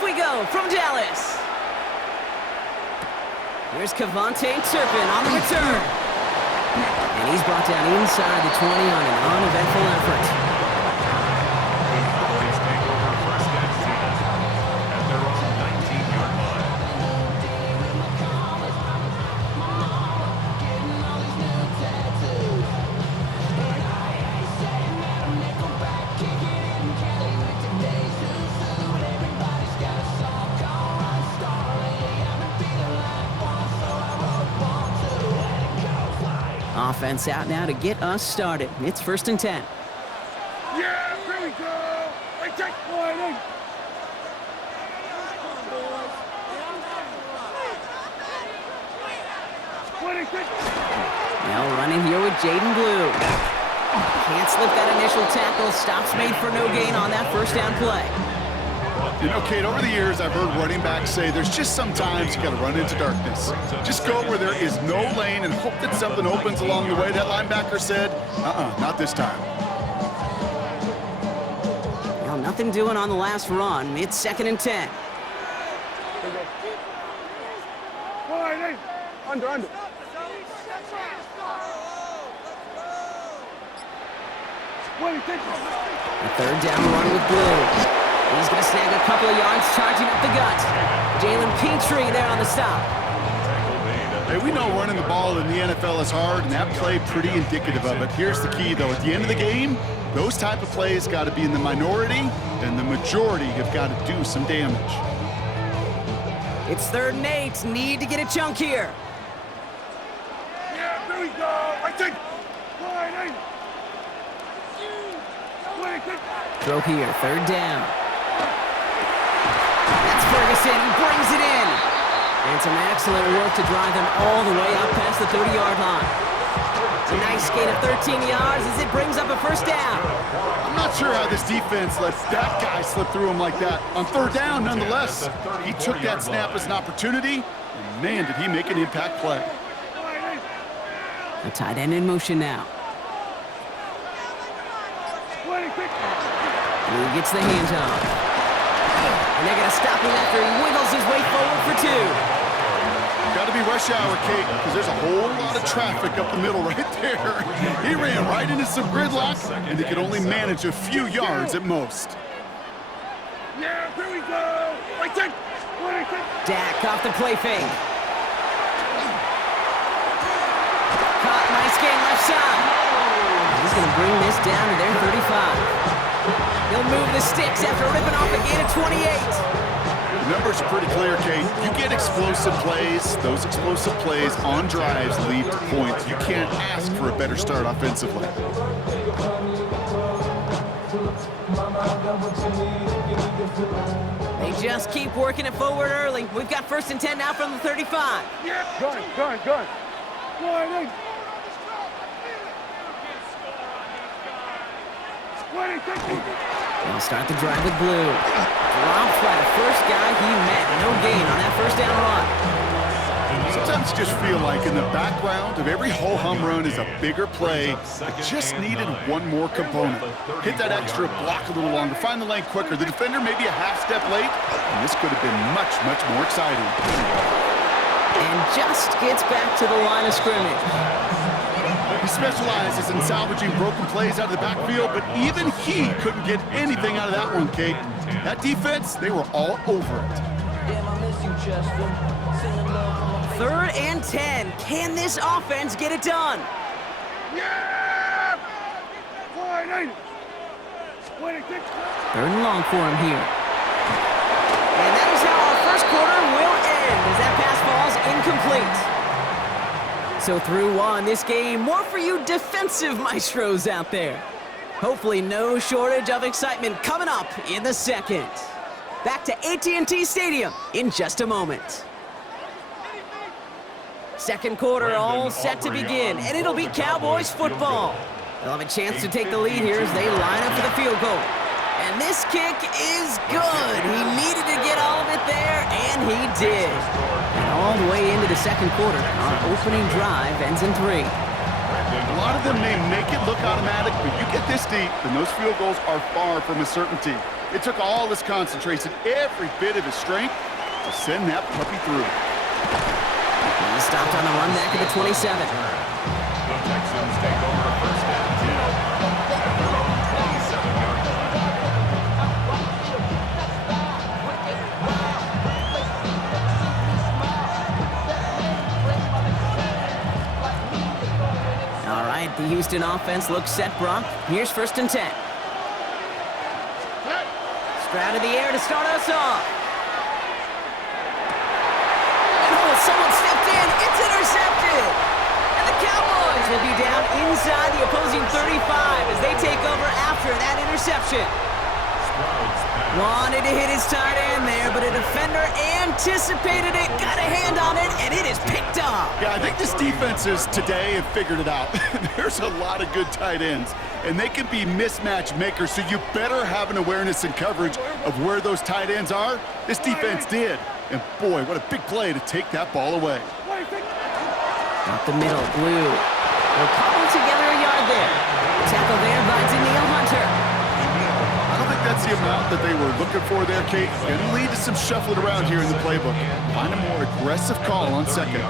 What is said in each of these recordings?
off we go from Dallas. Here's Kevontae Turpin on the return. And he's brought down inside the 20 on an uneventful effort. Offense out now to get us started. It's 1st and 10. Yeah, here we go. I take one. Now running here with Jaden Blue. Can't slip that initial tackle. Stops made for no gain on that 1st down play. You know, Kate, over the years, I've heard running backs say there's just sometimes you got to run into darkness. Just go where there is no lane and hope that something opens along the way. That linebacker said, not this time. Well, nothing doing on the last run. It's 2nd and 10. Under. A 3rd down run with Blue. He's going to snag a couple of yards, charging up the gut. Jalen Petrie there on the stop. Hey, we know running the ball in the NFL is hard, and that play pretty indicative of it. Here's the key, though. At the end of the game, those type of plays got to be in the minority, and the majority have got to do some damage. It's 3rd and 8. Need to get a chunk here. Yeah, there we go. I think. Throw here, 3rd down. That's Ferguson, he brings it in. And some excellent work to drive them all the way up past the 30-yard line. A nice gain of 13 yards as it brings up a 1st down. I'm not sure how this defense lets that guy slip through him like that. On 3rd down, nonetheless, he took that snap as an opportunity, and man, did he make an impact play. A tight end in motion now. Blue gets the handoff. And they're going to stop him after he wiggles his way forward for 2. Got to be rush hour, Kate, because there's a whole lot of traffic up the middle right there. He ran right into some gridlock, and he could only manage a few yards at most. Yeah, here we go. Dak off the play fake. Caught, nice gain left side. He's going to bring this down to their 35. He'll move the sticks after ripping off a gain of 28. The numbers are pretty clear, Kate. You get explosive plays. Those explosive plays on drives lead to points. You can't ask for a better start offensively. They just keep working it forward early. We've got 1st and 10 now from the 35. Good. They'll start the drive with Blue. Drops by the first guy he met. No gain on that 1st down run. Sometimes you just feel like in the background of every ho-hum run is a bigger play that just needed one more component. Hit that extra block a little longer, find the lane quicker. The defender maybe a half step late, and this could have been much, much more exciting. And just gets back to the line of scrimmage. He specializes in salvaging broken plays out of the backfield, but even he couldn't get anything out of that one, Kate. That defense, they were all over it. 3rd and 10. Can this offense get it done? Yeah! 3rd and long for him here. And that is how our 1st quarter will end as that pass falls incomplete. So through 1, this game, more for you defensive maestros out there. Hopefully no shortage of excitement coming up in the 2nd. Back to AT&T Stadium in just a moment. 2nd quarter all set to begin, and it'll be Cowboys football. They'll have a chance to take the lead here as they line up for the field goal. And this kick is good. He needed to get all of it there, and he did. And all the way into the 2nd quarter, our opening drive ends in 3. A lot of them may make it look automatic, but you get this deep, and those field goals are far from a certainty. It took all his concentration, every bit of his strength, to send that puppy through. He stopped on the run back at the 27. The Texans take over first and 10 at their own 27-yard line. All right, the Houston offense looks set, Brock. Here's first and 10. Stroud in the air to start us off. And oh, someone stepped in. It's intercepted. And the Cowboys will be down inside the opposing 35 as they take over after that interception. Wanted to hit his tight end there, but a defender anticipated it, got a hand on it, and it is picked up. Yeah, I think this defense is today have figured it out. There's a lot of good tight ends, and they can be mismatch makers, so you better have an awareness and coverage of where those tight ends are. This defense did, and boy, what a big play to take that ball away. Up the middle, Blue. They'll cobble together a yard there. Tackle there by Danielle Hunter. I don't think that's the amount that they were looking for there, Kate. Going to lead to some shuffling around here in the playbook. Find a more aggressive call on second.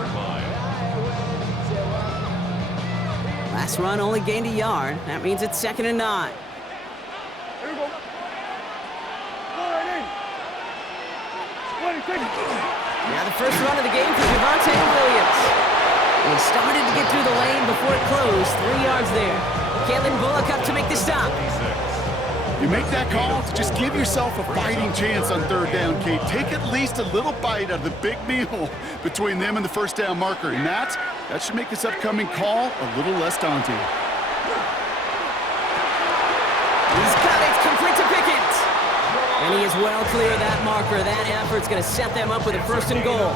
Last run only gained a yard. That means it's 2nd and 9. Now the first run of the game for Javonte Williams. He started to get through the lane before it closed. 3 yards there. Kalen Bullock up to make the stop. You make that call to just give yourself a fighting chance on third down, Kate. Take at least a little bite out of the big meal between them and the first down marker. And that should make this upcoming call a little less daunting. He's got it, complete to Pickens. And he is well clear of that marker. That effort's going to set them up with a 1st and goal.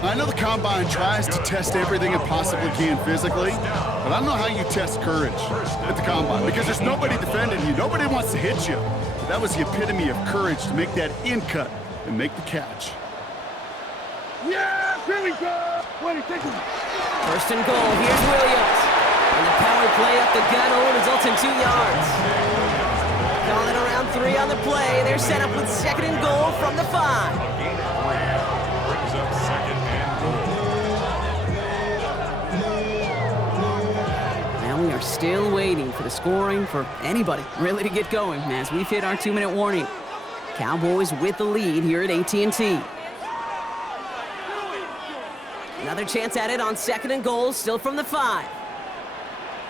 I know the Combine tries to test everything it possibly can physically, but I don't know how you test courage at the Combine because there's nobody defending you. Nobody wants to hit you. But that was the epitome of courage to make that in cut and make the catch. Yeah, here we go. 1st and goal. Here's Williams. And the power play up the gut only results in 2 yards. Calling around 3 on the play. They're set up with 2nd and goal from the 5. Brings up 2nd and goal. Now we are still waiting for the scoring for anybody really to get going as we've hit our 2-minute warning. Cowboys with the lead here at AT&T. Another chance at it on 2nd and goal, still from the 5.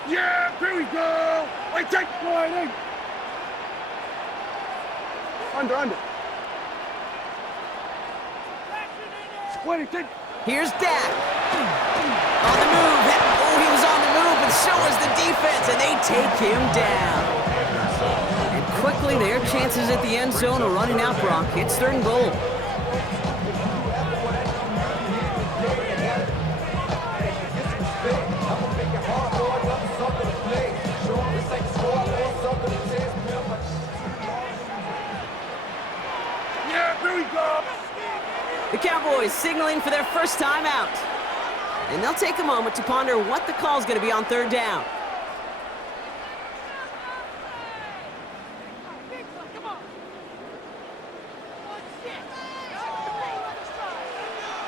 Yeah, here we go. Wait, take one. Under. Here's Dak. On the move. Oh, he was on the move, and so was the defense, and they take him down. And quickly, their chances at the end zone are running out, Brock. It's 3rd and goal. The Cowboys signaling for their first time out. And they'll take a moment to ponder what the call is going to be on 3rd down.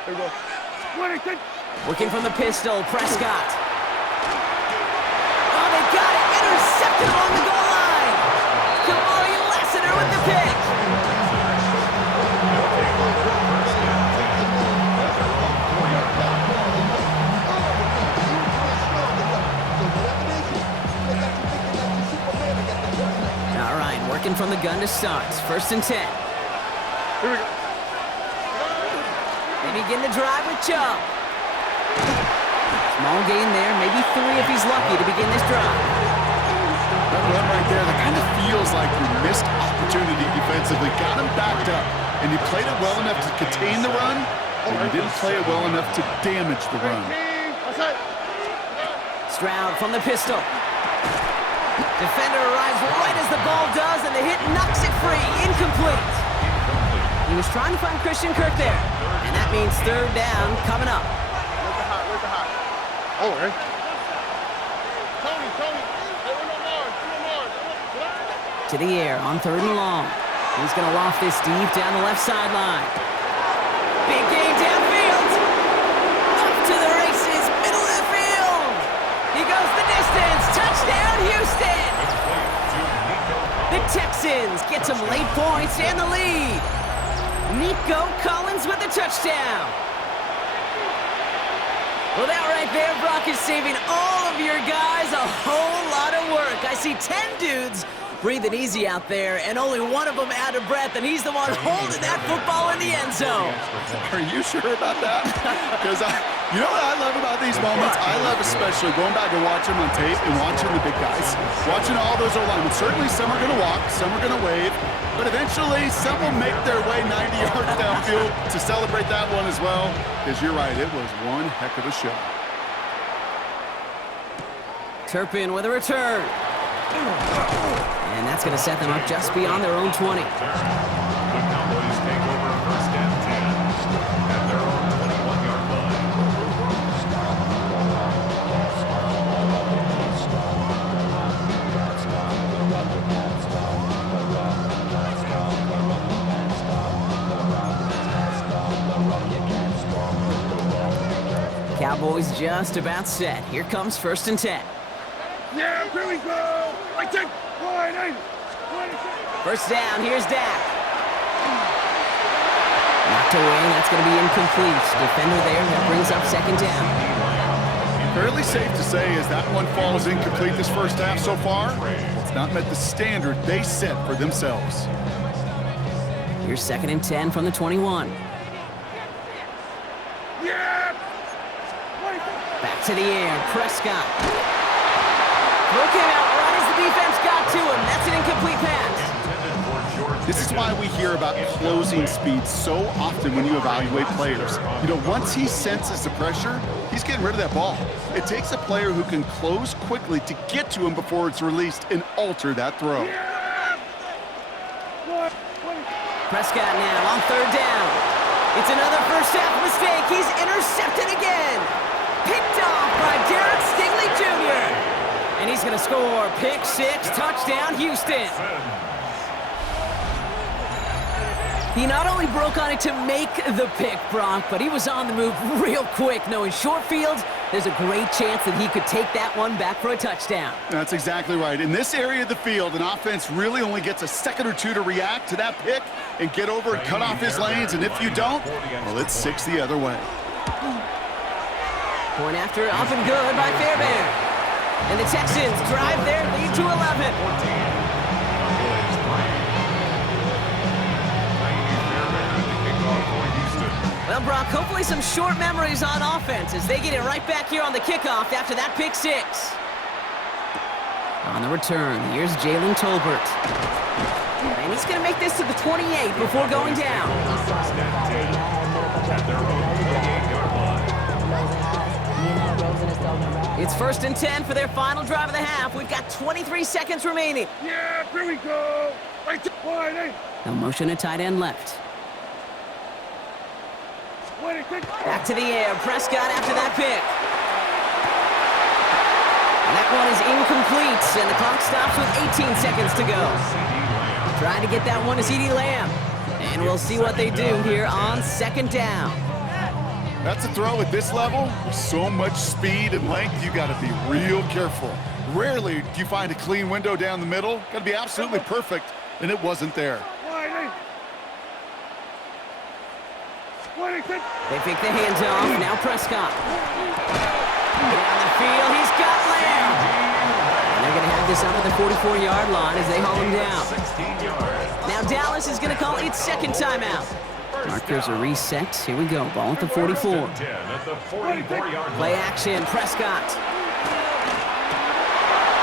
There we go. Working from the pistol, Prescott. Oh, they got it. Intercepted along the goal line. Kamari Lassiter with the pick. Working from the gun to start. 1st and 10. Here we go. They begin the drive with Chubb. Small gain there, maybe 3 if he's lucky to begin this drive. That run right there, that kind of feels like you missed opportunity defensively. Got him backed up, and you played it well enough to contain the run, but you didn't play it well enough to damage the run. Stroud from the pistol. Defender arrives right as the ball does, and the hit knocks it free. Incomplete. He was trying to find Christian Kirk there, and that means 3rd down coming up. Where's the hot? Oh, right. Tony. to the air on 3rd and long. He's going to loft this deep down the left sideline. Big game downfield. Up to the races, middle of the field. He goes the distance. Touchdown, Houston. The Texans get some late points and the lead. Nico Collins with the touchdown. Well, that right there, Brock, is saving all of your guys a whole lot of work. I see 10 dudes breathing easy out there, and only one of them out of breath, and he's the one holding that football in the end zone. Are you sure about that? Because you know what I love about these moments? I love especially going back and watching on tape and watching the big guys, watching all those O-linemen. Certainly some are going to walk, some are going to wave, but eventually some will make their way 90 yards downfield to celebrate that one as well. Because you're right, it was one heck of a show. Turpin with a return. And that's going to set them up just beyond their own 20. The Cowboys take over 1st and 10 at their own 21-yard line. Cowboys just about set. Here comes 1st and 10. Yeah, here we go. I take line 8. 1st down, here's Dak. Knocked away, that's going to be incomplete. Defender there, that brings up 2nd down. Fairly safe to say as that one falls incomplete this first half so far, it's not met the standard they set for themselves. Here's 2nd and 10 from the 21. Yeah. Back to the air, Prescott. Throw came out right as the defense got to him. That's an incomplete pass. This is why we hear about closing speed so often when you evaluate players. You know, once he senses the pressure, he's getting rid of that ball. It takes a player who can close quickly to get to him before it's released and alter that throw. Prescott now on 3rd down. It's another first half mistake. He's intercepted again. Picked off by Derek Stingley Jr. And he's going to score. Pick 6, touchdown, Houston. He not only broke on it to make the pick, Brock, but he was on the move real quick. Knowing short field, there's a great chance that he could take that one back for a touchdown. That's exactly right. In this area of the field, an offense really only gets a second or two to react to that pick and get over and cut off his lanes. And if you don't, well, it's 6 the other way. Point after, up and good by Fairbairn. And the Texans drive their lead to 11. Well, Brock, hopefully some short memories on offense as they get it right back here on the kickoff after that pick 6. On the return, here's Jalen Tolbert. And he's going to make this to the 28 before going down. It's 1st and 10 for their final drive of the half. We've got 23 seconds remaining. Yeah, here we go. I take line 8. No motion at tight end left. Back to the air. Prescott after that pick. And that one is incomplete, and the clock stops with 18 seconds to go. Trying to get that one to CeeDee Lamb. And we'll see what they do here on 2nd down. That's a throw at this level. With so much speed and length, you got to be real careful. Rarely do you find a clean window down the middle. Got to be absolutely perfect, and it wasn't there. They pick the hands off. Now Prescott. Down the field, he's got Lamb. And they're going to have this up at the 44-yard line as they haul him down. Now Dallas is going to call its 2nd timeout. Markers are reset. Here we go. Ball at the 44. Play action. Prescott.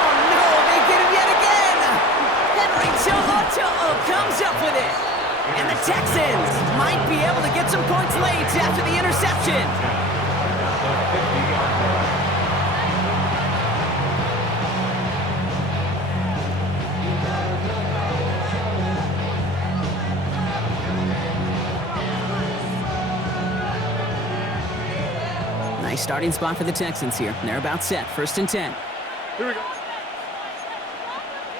Oh, no. They get him yet again. Henry To'o comes up with it. And the Texans might be able to get some points late after the interception. Nice starting spot for the Texans here. They're about set. 1st and 10. Here we go.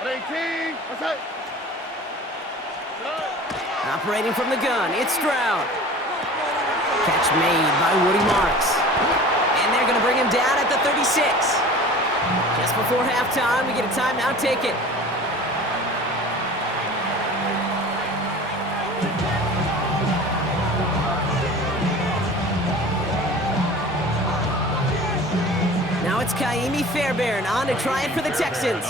18. What's that? Operating from the gun, it's Stroud. Catch made by Woody Marks. And they're going to bring him down at the 36. Just before halftime, we get a timeout taken. Now it's Kaimi Fairbairn on to try it for the Texans.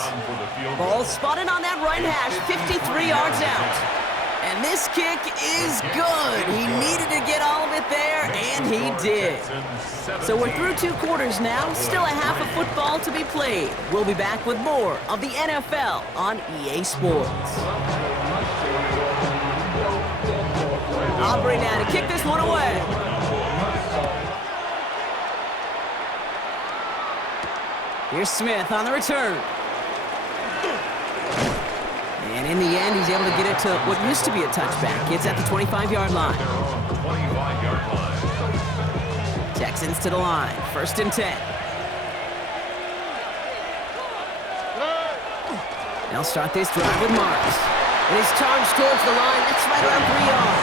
Ball spotted on that right hash, 53 yards out. And this kick is good. He needed to get all of it there, and he did. So we're through 2 quarters now, still a half of football to be played. We'll be back with more of the NFL on EA Sports. Aubrey now to kick this one away. Here's Smith on the return. And in the end, he's able to get it to what used to be a touchback. It's at the 25-yard line. Texans to the line. 1st and 10. They'll start this drive with Marks. And he's charged towards the line. That's right around 3 yards.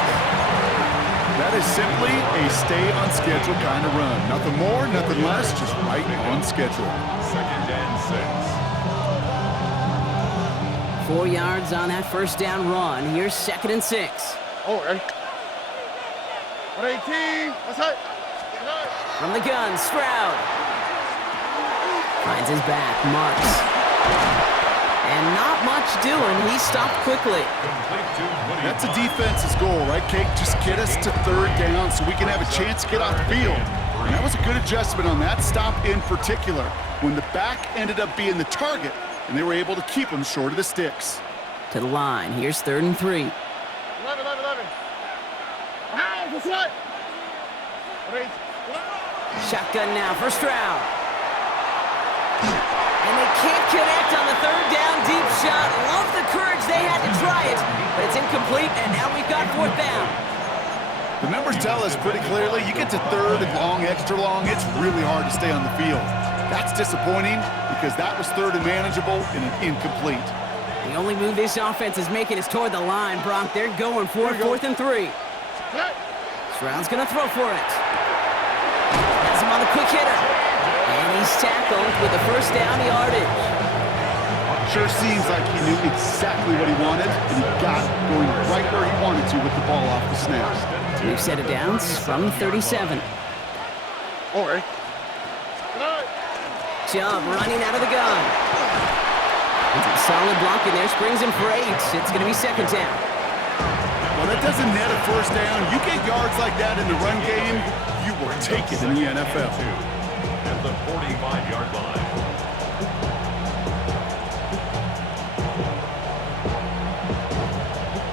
That is simply a stay-on-schedule kind of run. Nothing more, nothing less, just right on schedule. 2nd and 6. 4 yards on that 1st down run. Here's 2nd and 6. Oh, ready? 118. That's it. From the gun, Stroud. Finds his back, Marks. And not much doing. He stopped quickly. That's a defense's goal, right, Kate? Just get us to 3rd down so we can have a chance to get off the field. And that was a good adjustment on that stop in particular, when the back ended up being the target, and they were able to keep him short of the sticks. To the line. Here's 3rd and 3. 11. That's it. Shotgun now for Stroud. And they can't connect on the 3rd down deep shot. Love the courage they had to try it, but it's incomplete, and now we've got 4th down. The numbers tell us pretty clearly, you get to 3rd and long, extra long, it's really hard to stay on the field. That's disappointing because that was 3rd and manageable and an incomplete. The only move this offense is making is toward the line, Brock. They're going for it, 4th and 3. Stroud's going to throw for it. Has him on the quick hitter. And he's tackled with the 1st down yardage. Sure seems like he knew exactly what he wanted, and he got going right where he wanted to with the ball off the snap. New set of downs from 37. All right. Chubb running out of the gun. Solid block in there, springs him for 8. It's going to be 2nd down. Well, that doesn't net a 1st down. You get yards like that in the run game, you will take it in the NFL. At the 45-yard line.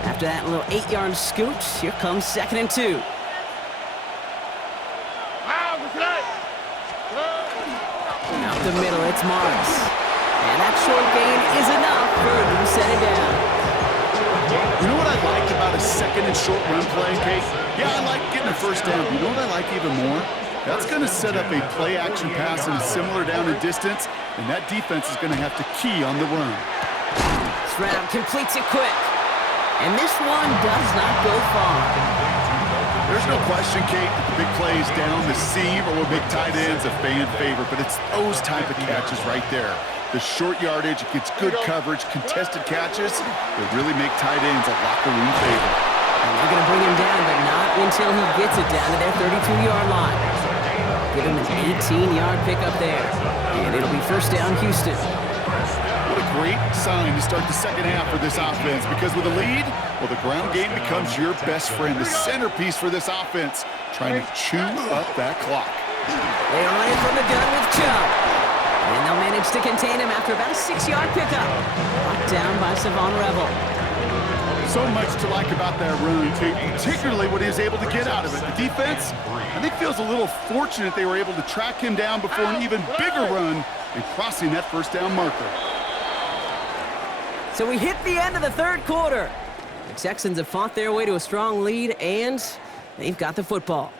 After that little 8-yard scoot, here comes 2nd and 2. Up the middle, it's Marks. And that short gain is enough for a new set it down. You know what I like about a 2nd and short run play, Kate? Yeah, I like getting a 1st down. You know what I like even more? That's going to set up a play-action pass in a similar down and distance, and that defense is going to have to key on the run. Stroud completes it quick. And this one does not go far. There's no question, Kate, that the big plays down the seam or big tight ends a fan favorite, but it's those type of catches right there. The short yardage, it gets good coverage, contested catches that really make tight ends a locker room favorite. And they're going to bring him down, but not until he gets it down to their 32-yard line. Give him an 18-yard pickup there. And it'll be 1st down, Houston. What a great sign to start the 2nd half for this offense, because with a lead, well, the ground game becomes your best friend, the centerpiece for this offense, trying to chew up that clock. They run it from the gun with Chubb. And they'll manage to contain him after about a 6-yard pickup. Locked down by Savon Revel. So much to like about that run, Kate, particularly what he was able to get out of it. The defense, I think, feels a little fortunate they were able to track him down before an even bigger run and crossing that 1st down marker. So we hit the end of the 3rd quarter. The Texans have fought their way to a strong lead, and they've got the football.